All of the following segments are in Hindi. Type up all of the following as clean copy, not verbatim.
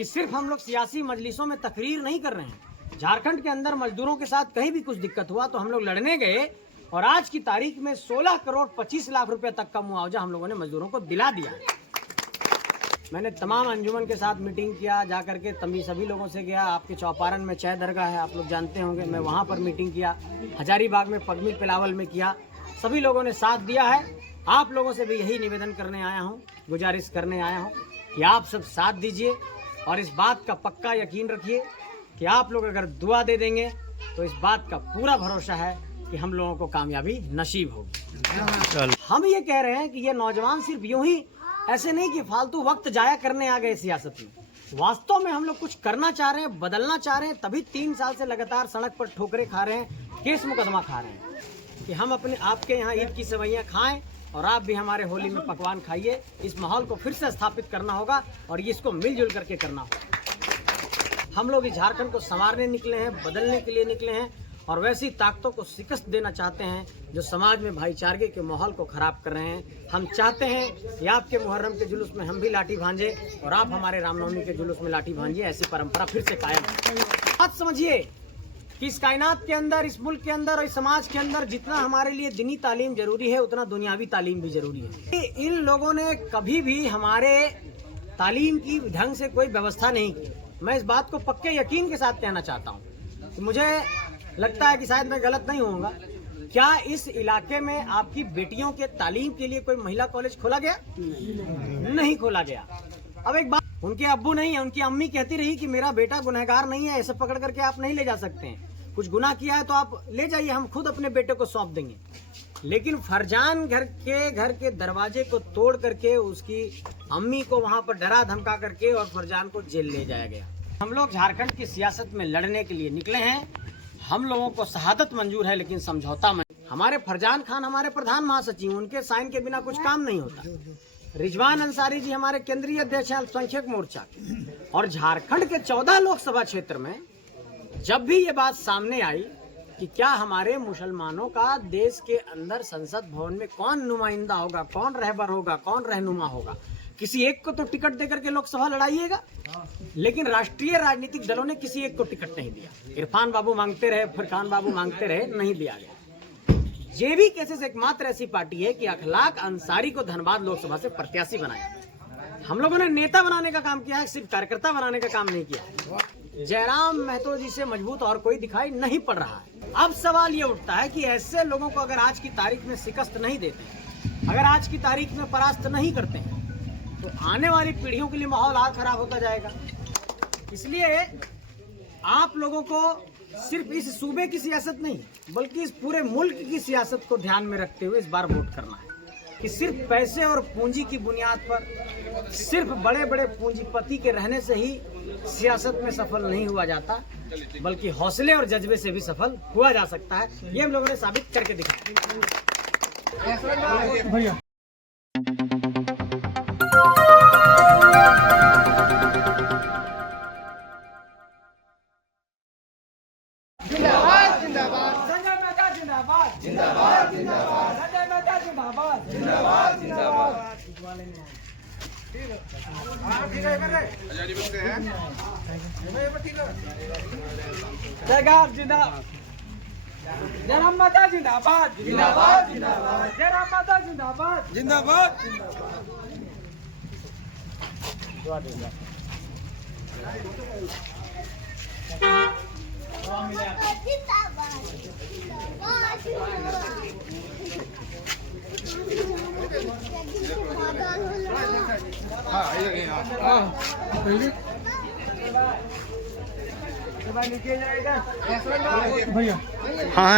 कि सिर्फ हम लोग सियासी मजलिसों में तकरीर नहीं कर रहे हैं। झारखंड के अंदर मजदूरों के साथ कहीं भी कुछ दिक्कत हुआ तो हम लोग लड़ने गए और आज की तारीख में 16 करोड़ 25 लाख रुपए तक का मुआवजा हम लोगों ने मजदूरों को दिला दिया। मैंने तमाम अंजुमन के साथ मीटिंग किया, जाकर के सभी लोगों से गया। आपके चौपारण में चाय दरगाह है, आप लोग जानते होंगे, मैं वहाँ पर मीटिंग किया। हजारीबाग में पगमी पिलावल में किया। सभी लोगों ने साथ दिया है। आप लोगों से भी यही निवेदन करने आया हूँ, गुजारिश करने आया हूँ कि आप सब साथ दीजिए और इस बात का पक्का यकीन रखिए कि आप लोग अगर दुआ दे देंगे तो इस बात का पूरा भरोसा है कि हम लोगों को कामयाबी नसीब होगी। हम ये कह रहे हैं कि ये नौजवान सिर्फ यूं ही ऐसे नहीं कि फालतू वक्त जाया करने आ गए सियासत में। वास्तव में हम लोग कुछ करना चाह रहे हैं, बदलना चाह रहे हैं, तभी 3 साल से लगातार सड़क पर ठोकरें खा रहे हैं, केस मुकदमा खा रहे हैं कि हम अपने आपके यहाँ ईद की सेवैयाँ खाएं और आप भी हमारे होली में पकवान खाइए। इस माहौल को फिर से स्थापित करना होगा और इसको मिलजुल करके करना होगा। हम लोग इस झारखंड को संवारने निकले हैं, बदलने के लिए निकले हैं और वैसी ताकतों को शिकस्त देना चाहते हैं जो समाज में भाईचारे के माहौल को खराब कर रहे हैं। हम चाहते हैं कि आपके मुहर्रम के जुलूस में हम भी लाठी भांजे और आप हमारे रामनवमी के जुलूस में लाठी भांजिए। ऐसी परंपरा फिर से कायम है। बात समझिए कि इस कायनात के अंदर, इस मुल्क के अंदर और इस समाज के अंदर जितना हमारे लिए दीनी तालीम जरूरी है उतना दुनियावी तालीम भी जरूरी है। इन लोगों ने कभी भी हमारे तालीम की ढंग से कोई व्यवस्था नहीं की। मैं इस बात को पक्के यकीन के साथ कहना चाहता हूँ कि मुझे लगता है कि शायद मैं गलत नहीं होऊंगा। क्या इस इलाके में आपकी बेटियों के तालीम के लिए कोई महिला कॉलेज खोला गया? नहीं खोला गया। अब एक बात, उनके अब्बू नहीं है, उनकी अम्मी कहती रही कि मेरा बेटा गुनहगार नहीं है, ऐसे पकड़ करके आप नहीं ले जा सकते हैं। कुछ गुनाह किया है तो आप ले जाइए, हम खुद अपने बेटे को सौंप देंगे। लेकिन फरजान घर के दरवाजे को तोड़ करके उसकी अम्मी को वहां पर डरा धमका करके और फरजान को जेल ले जाया गया। हम लोग झारखंड की सियासत में लड़ने के लिए निकले हैं। हम लोगों को शहादत मंजूर है लेकिन समझौता मंजूर। हमारे फरजान खान हमारे प्रधान महासचिव, उनके साइन के बिना कुछ काम नहीं होता। रिजवान अंसारी जी हमारे केंद्रीय अध्यक्ष हैं अल्पसंख्यक मोर्चा के। और झारखंड के 14 लोकसभा क्षेत्र में जब भी ये बात सामने आई कि क्या हमारे मुसलमानों का देश के अंदर संसद भवन में कौन नुमाइंदा होगा, कौन रहबर होगा, कौन रहनुमा होगा, किसी एक को तो टिकट देकर के लोकसभा लड़ाइएगा। लेकिन राष्ट्रीय राजनीतिक दलों ने किसी एक को टिकट नहीं दिया। इरफान बाबू मांगते रहे, फरखान बाबू मांगते रहे, नहीं दिया गया। जेबी केसेस एकमात्र ऐसी पार्टी है कि अखलाक अंसारी को धनबाद लोकसभा से प्रत्याशी बनाया। हम लोगों ने नेता बनाने का काम किया है, सिर्फ कार्यकर्ता बनाने का काम नहीं किया। जयराम महतो जी से मजबूत और कोई दिखाई नहीं पड़ रहा है। अब सवाल ये उठता है कि ऐसे लोगों को अगर आज की तारीख में शिकस्त नहीं देते, अगर आज की तारीख में परास्त नहीं करते हैं तो आने वाली पीढ़ियों के लिए माहौल और खराब होता जाएगा। इसलिए आप लोगों को सिर्फ इस सूबे की सियासत नहीं बल्कि इस पूरे मुल्क की सियासत को ध्यान में रखते हुए इस बार वोट करना है कि सिर्फ पैसे और पूंजी की बुनियाद पर, सिर्फ बड़े बड़े पूंजीपति के रहने से ही सियासत में सफल नहीं हुआ जाता, बल्कि हौसले और जज्बे से भी सफल हुआ जा सकता है। ये हम लोगों ने साबित करके दिखाया। भैया जिंदाबाद, जिंदाबाद, संजय मेहता जिंदाबाद, जिंदाबाद, जिंदाबाद। जयगार जिंदाबाद, जयराम माता जिंदाबाद, जिंदाबाद, जिंदाबाद, जयराम माता जिंदाबाद, जिंदाबाद, भैया हाँ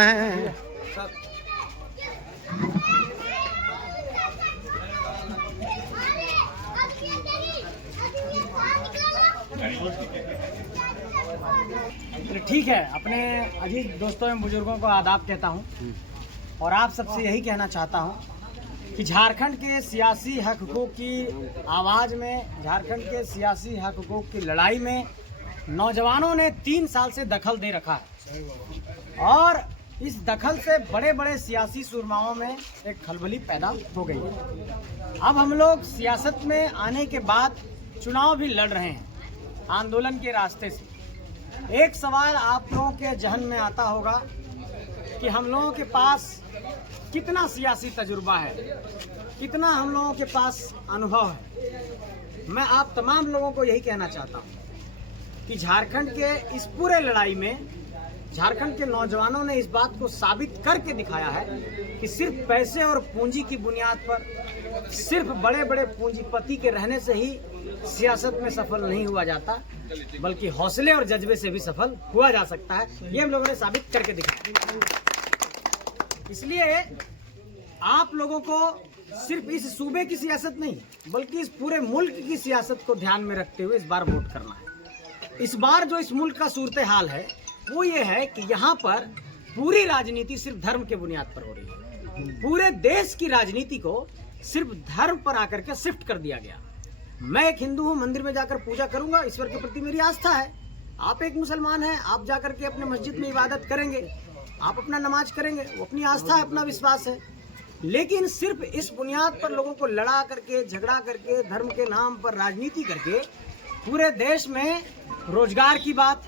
ठीक है। अपने अजीज दोस्तों एवं बुजुर्गों को आदाब कहता हूं और आप सबसे यही कहना चाहता हूं कि झारखंड के सियासी हक हकूक़ की आवाज़ में, झारखंड के सियासी हक हकूक़ की लड़ाई में नौजवानों ने 3 साल से दखल दे रखा है और इस दखल से बड़े बड़े सियासी सुरमाओं में एक खलबली पैदा हो गई है। अब हम लोग सियासत में आने के बाद चुनाव भी लड़ रहे हैं आंदोलन के रास्ते से। एक सवाल आप लोगों के जहन में आता होगा कि हम लोगों के पास कितना सियासी तजुर्बा है, कितना हम लोगों के पास अनुभव है। मैं आप तमाम लोगों को यही कहना चाहता हूँ कि झारखंड के इस पूरे लड़ाई में झारखंड के नौजवानों ने इस बात को साबित करके दिखाया है कि सिर्फ पैसे और पूंजी की बुनियाद पर, सिर्फ बड़े बड़े पूंजीपति के रहने से ही सियासत में सफल नहीं हुआ जाता, बल्कि हौसले और जज्बे से भी सफल हुआ जा सकता है। ये हम लोगों ने साबित करके दिखाया। इसलिए आप लोगों को सिर्फ इस सूबे की सियासत नहीं, बल्कि इस पूरे मुल्क की सियासत को ध्यान में रखते हुए इस बार वोट करना है। इस बार जो इस मुल्क का सूरत हाल है वो ये है कि यहाँ पर पूरी राजनीति सिर्फ धर्म के बुनियाद पर हो रही है। पूरे देश की राजनीति को सिर्फ धर्म पर आकर के शिफ्ट कर दिया गया। मैं एक हिंदू हूँ, मंदिर में जाकर पूजा करूंगा, ईश्वर के प्रति मेरी आस्था है। आप एक मुसलमान हैं, आप जाकर के अपने मस्जिद में इबादत करेंगे, आप अपना नमाज करेंगे, वो अपनी आस्था है, अपना विश्वास है। लेकिन सिर्फ इस बुनियाद पर लोगों को लड़ा करके, झगड़ा करके, धर्म के नाम पर राजनीति करके पूरे देश में रोजगार की बात,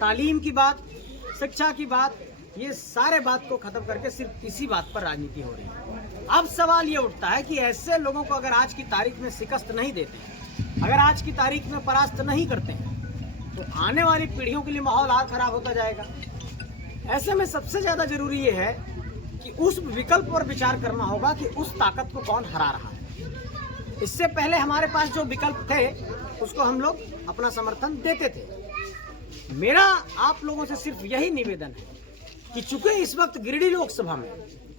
तालीम की बात, शिक्षा की बात, ये सारे बात को खत्म करके सिर्फ इसी बात पर राजनीति हो रही है। अब सवाल ये उठता है कि ऐसे लोगों को अगर आज की तारीख में शिकस्त नहीं देते, अगर आज की तारीख में परास्त नहीं करते हैं, तो आने वाली पीढ़ियों के लिए माहौल और खराब होता जाएगा। ऐसे में सबसे ज्यादा जरूरी ये है कि उस विकल्प पर विचार करना होगा कि उस ताकत को कौन हरा रहा है। इससे पहले हमारे पास जो विकल्प थे उसको हम लोग अपना समर्थन देते थे। मेरा आप लोगों से सिर्फ यही निवेदन है कि चूंकि इस वक्त गिरिडीह लोकसभा में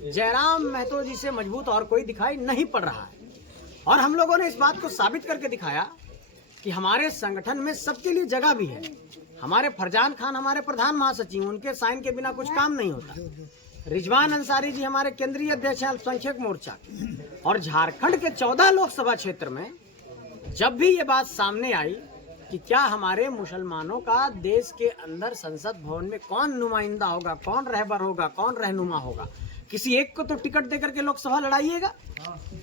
जयराम महतो जी से मजबूत और कोई दिखाई नहीं पड़ रहा है, और हम लोगों ने इस बात को साबित करके दिखाया कि हमारे संगठन में सबके लिए जगह भी है। हमारे फरजान खान हमारे प्रधान महासचिव, उनके साइन के बिना कुछ काम नहीं होता। रिजवान अंसारी जी हमारे केंद्रीय अध्यक्ष हैं अल्पसंख्यक मोर्चा। और झारखंड के 14 लोकसभा क्षेत्र में जब भी ये बात सामने आई कि क्या हमारे मुसलमानों का देश के अंदर संसद भवन में कौन नुमाइंदा होगा, कौन रहबर होगा, कौन रहनुमा होगा, किसी एक को तो टिकट देकर के लोकसभा लड़ाइएगा।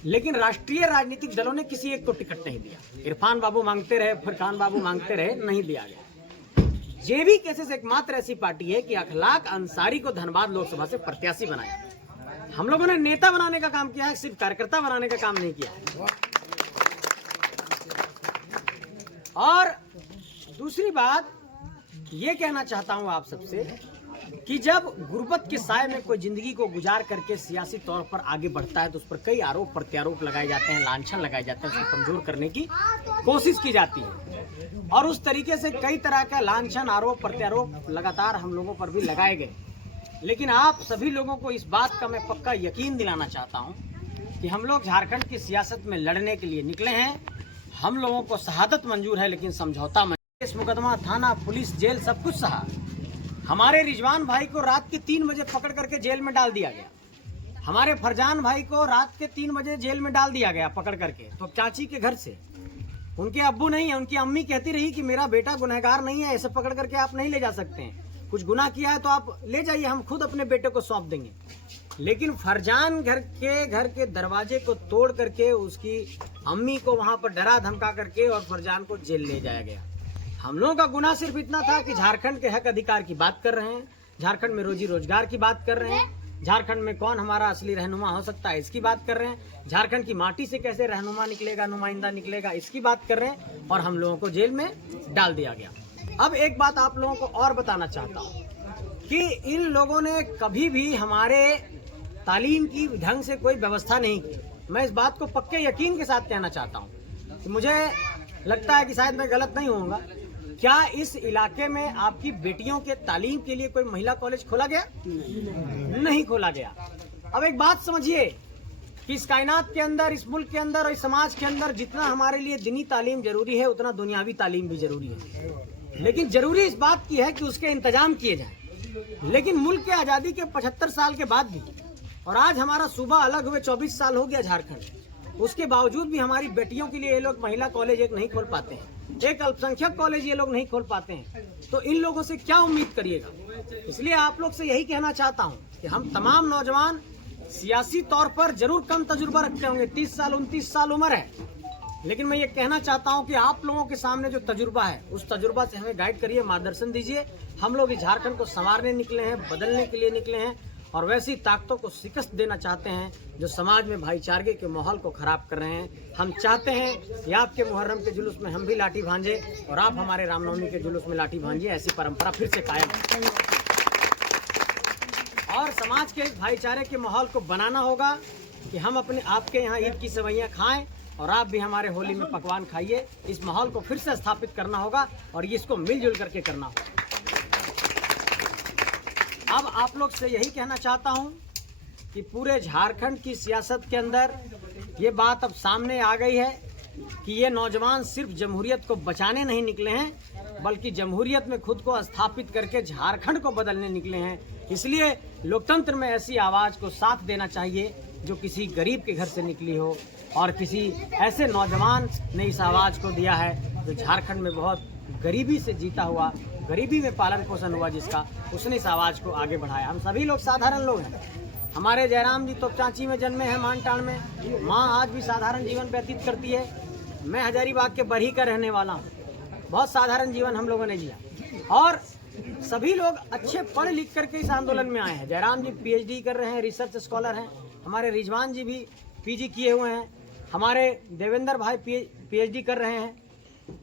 लेकिन राष्ट्रीय राजनीतिक दलों ने किसी एक को टिकट नहीं दिया। इरफान बाबू मांगते रहे, फरखान बाबू मांगते रहे, नहीं दिया गया। जेबी केसेस एकमात्र ऐसी पार्टी है कि अखलाक अंसारी को धनबाद लोकसभा से प्रत्याशी बनाया। हम लोगों ने नेता बनाने का काम किया है, सिर्फ कार्यकर्ता बनाने का काम नहीं किया। और दूसरी बात ये कहना चाहता हूं आप सबसे कि जब गुर्बत के साए में कोई जिंदगी को गुजार करके सियासी तौर पर आगे बढ़ता है तो उस पर कई आरोप प्रत्यारोप लगाए जाते हैं, लांछन लगाए जाते हैं, उसको कमजोर करने की कोशिश की जाती है। और उस तरीके से कई तरह का लांछन, आरोप प्रत्यारोप लगातार हम लोगों पर भी लगाए गए। लेकिन आप सभी लोगों को इस बात का मैं पक्का यकीन दिलाना चाहता हूँ कि हम लोग झारखंड की सियासत में लड़ने के लिए निकले हैं। हम लोगों को शहादत मंजूर है, लेकिन समझौता केस, मुकदमा, थाना, पुलिस, जेल सब कुछ सहा। हमारे रिजवान भाई को रात के 3 बजे पकड़ करके जेल में डाल दिया गया। हमारे फरजान भाई को रात के 3 बजे जेल में डाल दिया गया पकड़ करके, तो चाची के घर से। उनके अब्बू नहीं है, उनकी अम्मी कहती रही कि मेरा बेटा गुनहगार नहीं है, ऐसे पकड़ करके आप नहीं ले जा सकते हैं, कुछ गुनाह किया है तो आप ले जाइए, हम खुद अपने बेटे को सौंप देंगे। लेकिन फरजान घर के दरवाजे को तोड़ करके उसकी अम्मी को वहां पर डरा धमका करके और फरजान को जेल ले जाया गया। हम लोगों का गुनाह सिर्फ इतना था कि झारखंड के हक अधिकार की बात कर रहे हैं, झारखंड में रोजी रोजगार की बात कर रहे हैं, झारखंड में कौन हमारा असली रहनुमा हो सकता है इसकी बात कर रहे हैं, झारखंड की माटी से कैसे रहनुमा निकलेगा, नुमाइंदा निकलेगा, इसकी बात कर रहे हैं, और हम लोगों को जेल में डाल दिया गया। अब एक बात आप लोगों को और बताना चाहता हूँ कि इन लोगों ने कभी भी हमारे तालीम की ढंग से कोई व्यवस्था नहीं की। मैं इस बात को पक्के यकीन के साथ कहना चाहता हूँ कि मुझे लगता है कि शायद मैं गलत नहीं होऊंगा। क्या इस इलाके में आपकी बेटियों के तालीम के लिए कोई महिला कॉलेज खोला गया? नहीं खोला गया। अब एक बात समझिए कि इस कायनात के अंदर, इस मुल्क के अंदर और इस समाज के अंदर जितना हमारे लिए दीनी तालीम जरूरी है, उतना दुनियावी तालीम भी जरूरी है। लेकिन जरूरी इस बात की है कि उसके इंतजाम किए जाएं। लेकिन मुल्क के आज़ादी के 75 साल के बाद भी, और आज हमारा सूबा अलग हुए 24 साल हो गया झारखंड, उसके बावजूद भी हमारी बेटियों के लिए ये लोग महिला कॉलेज एक नहीं खोल पाते हैं, एक अल्पसंख्यक कॉलेज ये लोग नहीं खोल पाते हैं, तो इन लोगों से क्या उम्मीद करिएगा। इसलिए आप लोग से यही कहना चाहता हूं कि हम तमाम नौजवान सियासी तौर पर जरूर कम तजुर्बा रखते होंगे, 30 साल 29 साल उम्र है, लेकिन मैं ये कहना चाहता हूँ कि आप लोगों के सामने जो तजुर्बा है, उस तजुर्बा से हमें गाइड करिए, मार्गदर्शन दीजिए। हम लोग इस झारखंड को संवारने निकले हैं, बदलने के लिए निकले हैं और वैसी ताकतों को शिकस्त देना चाहते हैं जो समाज में भाईचारे के माहौल को खराब कर रहे हैं। हम चाहते हैं कि आपके मुहर्रम के जुलूस में हम भी लाठी भांजे और आप हमारे रामनवमी के जुलूस में लाठी भांजिए। ऐसी परंपरा फिर से कायम है और समाज के भाईचारे के माहौल को बनाना होगा कि हम अपने आपके यहाँ ईद की सेवइयाँ खाएं और आप भी हमारे होली में पकवान खाइए। इस माहौल को फिर से स्थापित करना होगा और ये इसको मिलजुल करके करना होगा। अब आप लोग से यही कहना चाहता हूं कि पूरे झारखंड की सियासत के अंदर ये बात अब सामने आ गई है कि ये नौजवान सिर्फ जमहूरियत को बचाने नहीं निकले हैं, बल्कि जमहूरियत में खुद को स्थापित करके झारखंड को बदलने निकले हैं। इसलिए लोकतंत्र में ऐसी आवाज़ को साथ देना चाहिए जो किसी गरीब के घर से निकली हो और किसी ऐसे नौजवान ने इस आवाज़ को दिया है जो झारखंड में बहुत गरीबी से जीता हुआ, गरीबी में पालन पोषण हुआ जिसका, उसने इस आवाज़ को आगे बढ़ाया। हम सभी लोग साधारण लोग हैं। हमारे जयराम जी तोपचांची में जन्मे हैं, मानटाण में। माँ आज भी साधारण जीवन व्यतीत करती है। मैं हजारीबाग के बरही का रहने वाला हूँ। बहुत साधारण जीवन हम लोगों ने जिया और सभी लोग अच्छे पढ़ लिख करके इस आंदोलन में आए हैं। जयराम जी PhD कर रहे हैं, रिसर्च स्कॉलर हैं। हमारे रिजवान जी भी PG किए हुए हैं। हमारे देवेंद्र भाई PhD कर रहे हैं।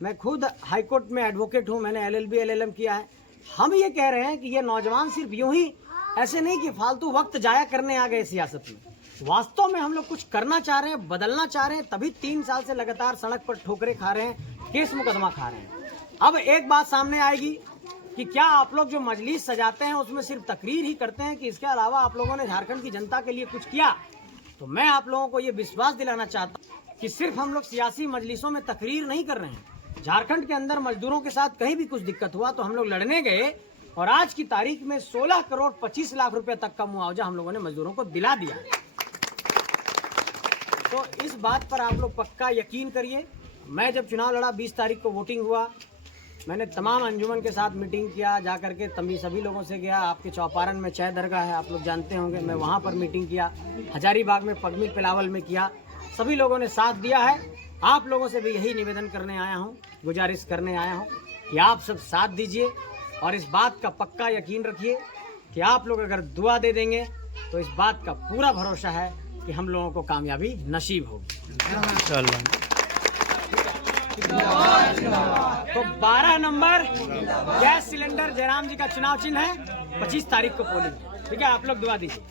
मैं खुद हाईकोर्ट में एडवोकेट हूँ, मैंने LLB LLM किया है। हम ये कह रहे हैं कि ये नौजवान सिर्फ यूं ही ऐसे नहीं कि फालतू वक्त जाया करने आ गए सियासत में। वास्तव में हम लोग कुछ करना चाह रहे हैं, बदलना चाह रहे हैं, तभी 3 साल से लगातार सड़क पर ठोकरें खा रहे हैं, केस मुकदमा खा रहे हैं। अब एक बात सामने आएगी कि क्या आप लोग जो मजलिस सजाते हैं उसमें सिर्फ तकरीर ही करते हैं कि इसके अलावा आप लोगों ने झारखंड की जनता के लिए कुछ किया? तो मैं आप लोगों को ये विश्वास दिलाना चाहता हूँ कि सिर्फ हम लोग सियासी मजलिसों में तकरीर नहीं कर रहे हैं। झारखंड के अंदर मजदूरों के साथ कहीं भी कुछ दिक्कत हुआ तो हम लोग लड़ने गए और आज की तारीख में 16 करोड़ 25 लाख रुपए तक का मुआवजा हम लोगों ने मजदूरों को दिला दिया। तो इस बात पर आप लोग पक्का यकीन करिए। मैं जब चुनाव लड़ा 20 तारीख को वोटिंग हुआ, मैंने तमाम अंजुमन के साथ मीटिंग किया, जा करके सभी लोगों से गया। आपके चौपारण में चाय दरगाह है, आप लोग जानते होंगे, मैं वहाँ पर मीटिंग किया। हजारीबाग में पगमी पिलावल में किया। सभी लोगों ने साथ दिया है। आप लोगों से भी यही निवेदन करने आया हूँ, गुजारिश करने आया हूँ कि आप सब साथ दीजिए और इस बात का पक्का यकीन रखिए कि आप लोग अगर दुआ दे देंगे तो इस बात का पूरा भरोसा है कि हम लोगों को कामयाबी नसीब होगी। तो 12 नंबर गैस सिलेंडर जयराम जी का चुनाव चिन्ह है। 25 तारीख को पोलिंग, ठीक है? आप लोग दुआ दीजिए।